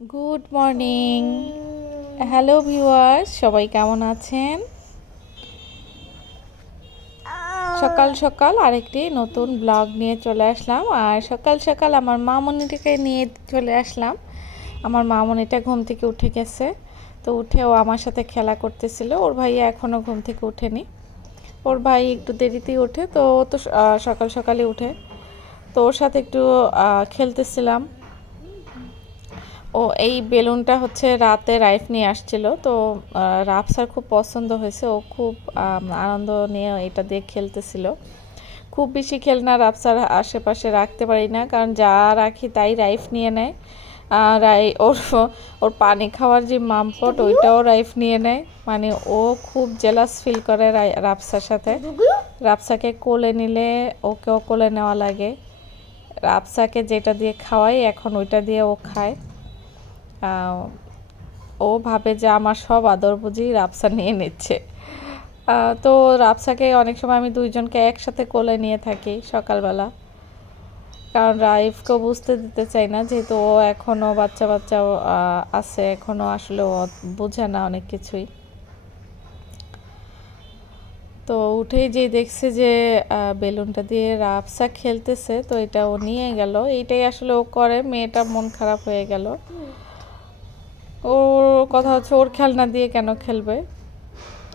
Good morning hello viewers সবাই কেমন আছেন? সকাল সকাল আরেকটি নতুন ব্লগ নিয়ে চলে আসলাম। আর সকাল সকাল আমার মামনিটাকে নিয়ে চলে আসলাম। আমার মামনিটা ঘুম থেকে উঠে গেছে। তো উঠে ও আমার সাথে খেলা করতেছিল। ওর ভাইয়া এখনও ঘুম থেকে উঠেনি। ওর ভাই একটু দেরিতেই ওঠে। তো ও তো সকাল সকালে উঠে। তো ওর সাথে একটু খেলতেছিলাম। ও এই বেলুনটা হচ্ছে রাতে রাইফ নিয়ে আসছিল। তো রাফসার খুব পছন্দ হয়েছে। ও খুব আনন্দ নিয়ে এটা দিয়ে খেলতেছিল। খুব বেশি খেলনা রাফসার আশেপাশে রাখতে পারি না। কারণ যা রাখি তাই রাইফ নিয়ে নেয়। আর ওর ওর পানি খাওয়ার যে মামপট, ওইটাও রাইফ নিয়ে নেয়। মানে ও খুব জেলাস ফিল করে রাফসার সাথে। রাফসাকে কোলে নিলে ওকেও কোলে নেওয়া লাগে। রাফসাকে যেটা দিয়ে খাওয়াই, এখন ওইটা দিয়ে ও খায়। ও ভাবে যে আমার সব আদর বুঝি রাবসা নিয়ে নিচ্ছে। তো রাবসাকে অনেক সময় আমি দুইজনকে একসাথে কোলে নিয়ে থাকি সকালবেলা। কারণ রাইফকেও বুঝতে দিতে চাই না, যেহেতু ও এখনও বাচ্চা বাচ্চা আছে এখনও আসলে ও বোঝে না অনেক কিছুই। তো উঠেই যে দেখছে যে বেলুনটা দিয়ে রাফসা খেলতেছে, তো এটা ও নিয়ে গেল। এইটাই আসলে ও করে, মেয়েটা মন খারাপ হয়ে গেল। ওর কথা হচ্ছে, ওর খেলনা দিয়ে কেন খেলবে?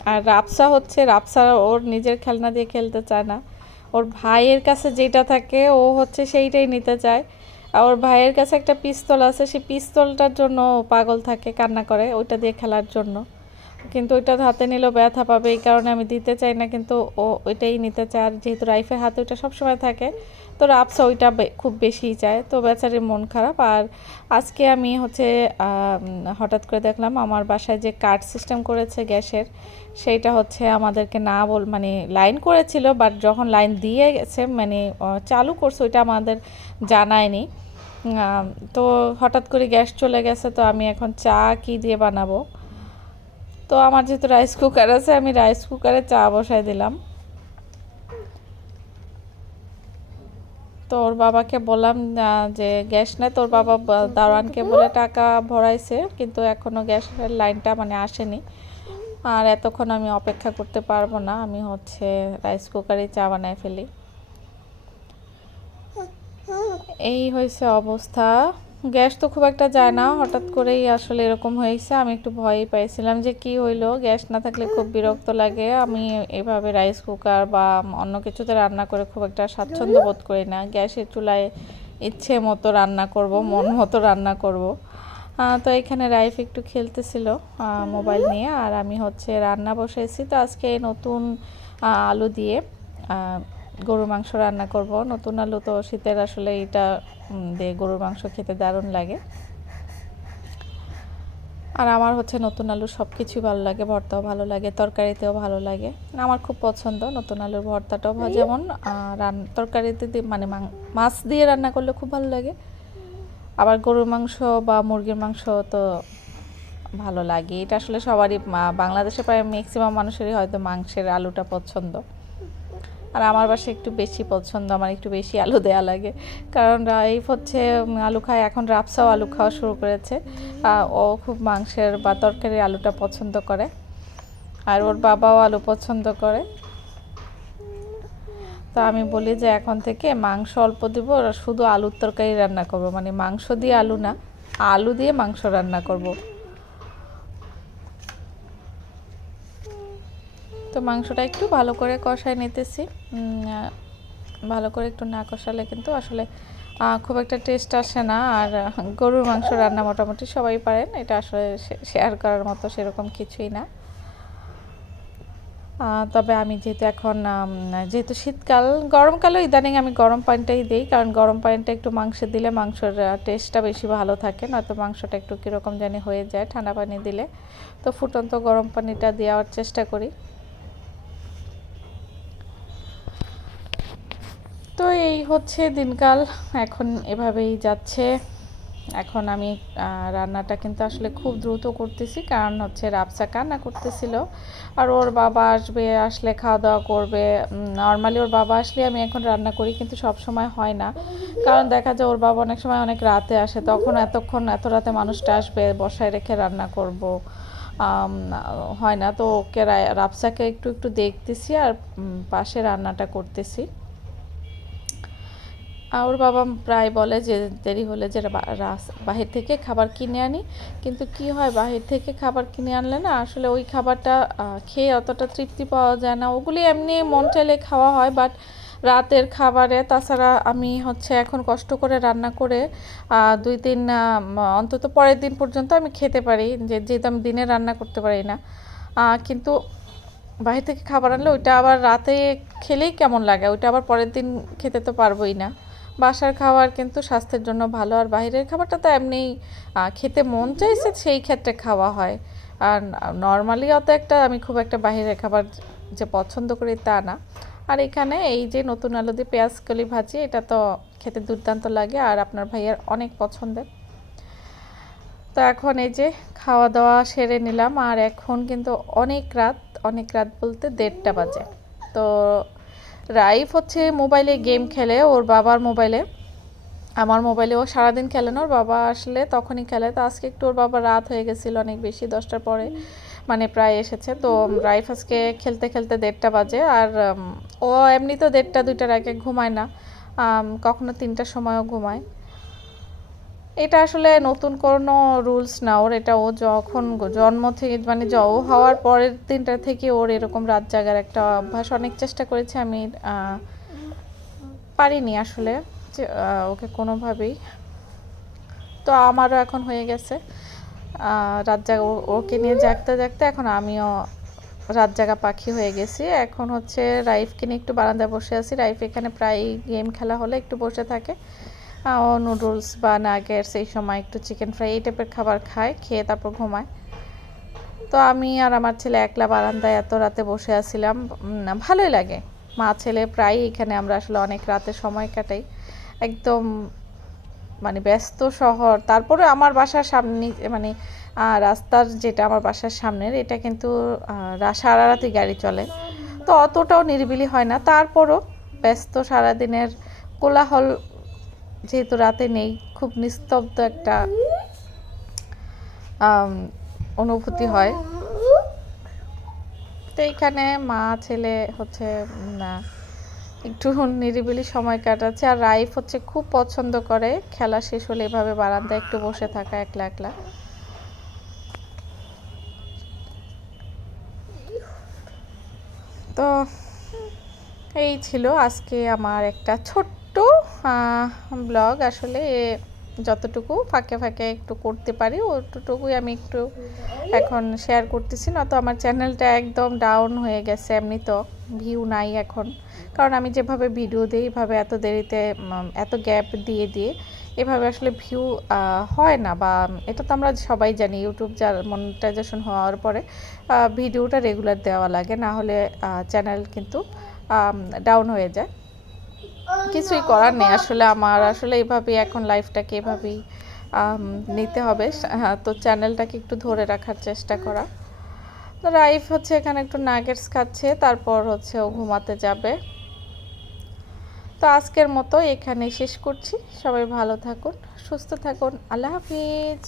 আর রাপসা হচ্ছে রাপসা ওর নিজের খেলনা দিয়ে খেলতে চায় না। ওর ভাইয়ের কাছে যেটা থাকে, ও হচ্ছে সেইটাই নিতে চায়। আর ওর ভাইয়ের কাছে একটা পিস্তল আছে, সেই পিস্তলটার জন্য পাগল থাকে কান্না করে, ওইটা দিয়ে খেলার জন্য। কিন্তু ওইটা হাতে নিলেও ব্যথা পাবে, এই কারণে আমি দিতে চাই না, কিন্তু ও ওইটাই নিতে চায়। আর যেহেতু রাইফের হাতে ওইটা সবসময় থাকে, তো রাপসা ওইটা খুব বেশিই চায়। তো বেচারির মন খারাপ। আর আজকে আমি হচ্ছে হঠাৎ করে দেখলাম আমার বাসায় যে কার্ড সিস্টেম করেছে গ্যাসের, সেইটা হচ্ছে আমাদেরকে না বল মানে লাইন করেছিল, বাট যখন লাইন দিয়ে গেছে মানে চালু করছে, ওইটা আমাদের জানায়নি। তো হঠাৎ করে গ্যাস চলে গেছে, তো আমি এখন চা কি দিয়ে বানাবো? তো আমার যেহেতু রাইস কুকার আছে, আমি রাইস কুকারে চা বসাই দিলাম। তো ওর বাবাকে বললাম যে গ্যাস নেই। তোর বাবা দারোয়ানকে বলে টাকা ভরাইছে, কিন্তু এখনও গ্যাসের লাইনটা মানে আসেনি। আর এতক্ষণ আমি অপেক্ষা করতে পারব না, আমি হচ্ছে রাইস কুকারে চা বানায় ফেলি। এই হয়েছে অবস্থা। গ্যাস তো খুব একটা যায় না। হঠাৎ করেই আসলে এরকম হয়েছে। আমি একটু ভয়ই পাইছিলাম যে কি হইল? গ্যাস না থাকলে খুব বিরক্ত লাগে। আমি এভাবে রাইস কুকার বা অন্য কিছুতে রান্না করে খুব একটা স্বাচ্ছন্দ্য বোধ করি না। গ্যাসের চুলায় ইচ্ছে মতো রান্না করব, মন মতো রান্না করব। তো এখানে রাইফ একটু খেলতেছিল মোবাইল নিয়ে। আর আমি হচ্ছে রান্না বসাইছি। তো আজকে নতুন আলু দিয়ে গরুর মাংস রান্না করব। নতুন আলু তো শীতের আসলে এটা দিয়ে গরুর মাংস খেতে দারুণ লাগে। আর আমার হচ্ছে নতুন আলু সব কিছুই ভালো লাগে, ভর্তাও ভালো লাগে, তরকারিতেও ভালো লাগে। আমার খুব পছন্দ নতুন আলুর ভর্তাটাও যেমন রান, তরকারিতে মানে মাছ দিয়ে রান্না করলে খুব ভালো লাগে। আবার গরুর মাংস বা মুরগির মাংস তো ভালো লাগে। এটা আসলে সবারই বাংলাদেশে প্রায় ম্যাক্সিমাম মানুষেরই হয়তো মাংসের আলুটা পছন্দ। আর আমার বাসায় একটু বেশি পছন্দ, আমার একটু বেশি আলু দেওয়া লাগে। কারণ রাইফ হচ্ছে আলু খায়, এখন রাপসাও আলু খাওয়া শুরু করেছে। ও খুব মাংসের বা তরকারির আলুটা পছন্দ করে। আর ওর বাবাও আলু পছন্দ করে। তো আমি বলি যে এখন থেকে মাংস অল্প দিব শুধু আলুর তরকারি রান্না করব। মানে মাংস দিয়ে আলু না, আলু দিয়ে মাংস রান্না করব। তো মাংসটা একটু ভালো করে কষায় নিতেছি। ভালো করে একটু না কষালে কিন্তু আসলে খুব একটা টেস্ট আসে না। আর গরুর মাংস রান্না মোটামুটি সবাই পারেন। এটা আসলে শেয়ার করার মতো সেরকম কিছুই না। তবে আমি যেহেতু এখন যেহেতু শীতকাল গরমকালেও ইদানিং আমি গরম পানিটাই দিই। কারণ গরম পানিটা একটু মাংসে দিলে মাংসের টেস্টটা বেশি ভালো থাকে। নয়তো মাংসটা একটু কীরকম জানি হয়ে যায় ঠান্ডা পানি দিলে। তো ফুটন্ত গরম পানিটা দেওয়ার চেষ্টা করি। তো এই হচ্ছে দিনকাল, এখন এভাবেই যাচ্ছে। এখন আমি রান্নাটা কিন্তু আসলে খুব দ্রুত করতেছি, কারণ হচ্ছে রাবসা কান্না করতেছিল। আর ওর বাবা আসবে, আসলে খাওয়া দাওয়া করবে নর্মালি ওর বাবা আসলে আমি এখন রান্না করি, কিন্তু সব সময় হয় না। কারণ দেখা যায় ওর বাবা অনেক সময় অনেক রাতে আসে, তখন এতক্ষণ, এত রাতে মানুষটা আসবে, বসায় রেখে রান্না করব। হয় না, তো ওকে রাবসাকে একটু একটু দেখতেছি আর পাশে রান্নাটা করতেছি। ওর বাবা প্রায় বলে যে দেরি হলে যে বাহির থেকে খাবার কিনে আনি। কিন্তু কি হয়, বাহির থেকে খাবার কিনে আনলে না, আসলে ওই খাবারটা খেয়ে অতটা তৃপ্তি পাওয়া যায় না। ওগুলি এমনি মন চাইলে খাওয়া হয়, বাট রাতের খাবারে, তাছাড়া আমি হচ্ছে এখন কষ্ট করে রান্না করে দুই দিন অন্তত পরের দিন পর্যন্ত আমি খেতে পারি, যে, যেহেতু আমি দিনে রান্না করতে পারি না। কিন্তু বাহির থেকে খাবার আনলে ওইটা আবার রাতে খেলেই কেমন লাগে? ওইটা আবার পরের দিন খেতে তো পারবোই না। বাসার খাবার কিন্তু স্বাস্থ্যের জন্য ভালো, আর বাইরের খাবারটা তো এমনিই খেতে মন চাইছে সেই ক্ষেত্রে খাওয়া হয়। আর নর্মালি অত একটা, আমি খুব একটা বাইরের খাবার যে পছন্দ করি তা না। আর এখানে এই যে নতুন আলু দিয়ে পেঁয়াজ কলি ভাজি, এটা তো খেতে দুর্দান্ত লাগে, আর আপনার ভাইয়ের অনেক পছন্দের। তো এখন এই যে খাওয়া দাওয়া সেরে নিলাম, আর এখন কিন্তু অনেক রাত অনেক রাত বলতে দেড়টা বাজে। তো রাইফ হচ্ছে মোবাইলে গেম খেলে, ওর বাবার মোবাইলে। আমার মোবাইলে ও সারাদিন খেলে না, ওর বাবা আসলে তখনই খেলে। তো আজকে একটু ওর বাবা রাত হয়ে গেছিল অনেক বেশি, দশটার পরে মানে প্রায় এসেছে। তো রাইফ আজকে খেলতে খেলতে দেড়টা বাজে আর ও এমনি তো দেড়টা দুইটার আগে ঘুমায় না। কখনো তিনটার সময়ও ঘুমায়। এটা আসলে নতুন কোনো রুলস না। ওর এটা ও যখন জন্ম থেকে মানে ও হওয়ার পরের দিনটা থেকে ওর এরকম রাত জাগার একটা অভ্যাস অনেক চেষ্টা করেছি আমি পারিনি আসলে ওকে কোনোভাবেই। তো আমারও এখন হয়ে গেছে। রাত জাগা ওকে নিয়ে জাগতে জাগতে এখন আমিও রাত জাগা পাখি হয়ে গেছি। এখন হচ্ছে রাইফকে নিয়ে একটু বারান্দায় বসে আছি। রাইফ এখানে প্রায় গেম খেলা হলে একটু বসে থাকে। নুডলস বা নাগেটস এই সময় একটু চিকেন ফ্রাই এই টাইপের খাবার খায়, খেয়ে তারপর ঘুমায়। তো আমি আর আমার ছেলে একলা বারান্দায় এত রাতে বসে আছিলাম ভালোই লাগে। মা, ছেলে প্রায় এখানে আমরা আসলে অনেক রাতে সময় কাটাই। একদম মানে ব্যস্ত শহর। তারপরে আমার বাসার সামনে মানে রাস্তার যেটা আমার বাসার সামনের, এটা কিন্তু সারা রাতই গাড়ি চলে। তো অতটাও নিরিবিলি হয় না। তারপরও ব্যস্ত সারাদিনের কোলাহল যেহেতু রাতে নেই, খুব নিস্তব্ধ একটা অনুভূতি হয়। তো এইখানে মা, ছেলে হচ্ছে না একটু নিরিবিলি সময় কাটাচ্ছে। আর রাইফ হচ্ছে খুব পছন্দ করে। খেলা শেষ হলে এভাবে বারান্দায় একটু বসে থাকা, একলা একলা। তো এই ছিল আজকে আমার একটা ছোট্ট ব্লগ আসলে যতটুকু ফাঁকে ফাঁকে একটু করতে পারি ওটুকুই আমি একটু এখন শেয়ার করতেছি। না তো আমার চ্যানেলটা একদম ডাউন হয়ে গেছে, এমনি তো ভিউ নাই এখন। কারণ আমি যেভাবে ভিডিও দিই এইভাবে এত দেরিতে এত গ্যাপ দিয়ে দিয়ে এভাবে আসলে ভিউ হয় না। বা, এটা তো আমরা সবাই জানি ইউটিউব যার মনিটাইজেশন হওয়ার পরে ভিডিওটা রেগুলার দেওয়া লাগে, না হলে চ্যানেল কিন্তু ডাউন হয়ে যায়। কিছুই করার নেই। আসলে আমার, আসলে এইভাবেই এখন লাইফটাকে এভাবেই নিতে হবে। তো চ্যানেলটাকে একটু ধরে রাখার চেষ্টা করা। রাইফ হচ্ছে এখানে একটু নাগেটস খাচ্ছে, তারপর হচ্ছে ও ঘুমাতে যাবে। তো আজকের মতো এখানে শেষ করছি। সবাই ভালো থাকুন, সুস্থ থাকুন। আল্লাহ হাফিজ।